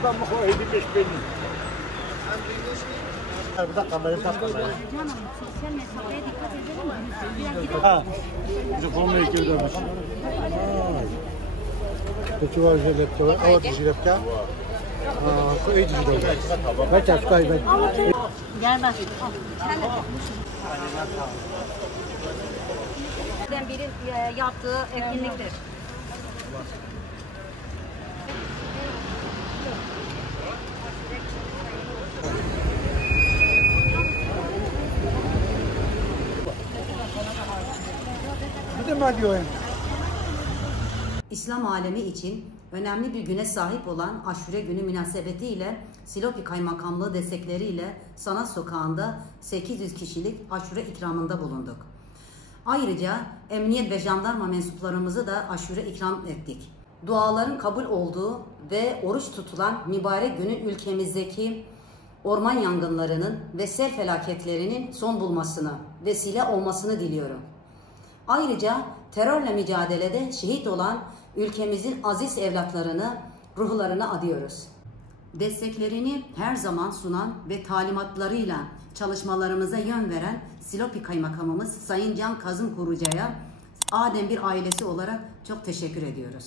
Adam mı o 55 bin? Bir dakika kamerayı tak kamerayı. Canım sosyal mesafeye dikkat edelim mi? Biraz gidelim. Ha. Bizi koluna girdirmiş. Peki var jiletka var. Avat jiletka. Şu iyi jiletka. Ben çaşkay ben. Gel bak. Sen de tutmuşsun. Biri yaptığı etkinliktir. Bir de mi diyor? İslam alemi için önemli bir güne sahip olan Aşure Günü münasebetiyle Silopi Kaymakamlığı destekleriyle Sanat Sokağı'nda 800 kişilik aşure ikramında bulunduk. Ayrıca emniyet ve jandarma mensuplarımızı da aşure ikram ettik. Duaların kabul olduğu ve oruç tutulan mübarek günün ülkemizdeki orman yangınlarının ve sel felaketlerinin son bulmasını, vesile olmasını diliyorum. Ayrıca terörle mücadelede şehit olan ülkemizin aziz evlatlarını, ruhlarını adıyoruz. Desteklerini her zaman sunan ve talimatlarıyla çalışmalarımıza yön veren Silopi Kaymakamımız Sayın Can Kazım Kuruca'ya Adem bir ailesi olarak çok teşekkür ediyoruz.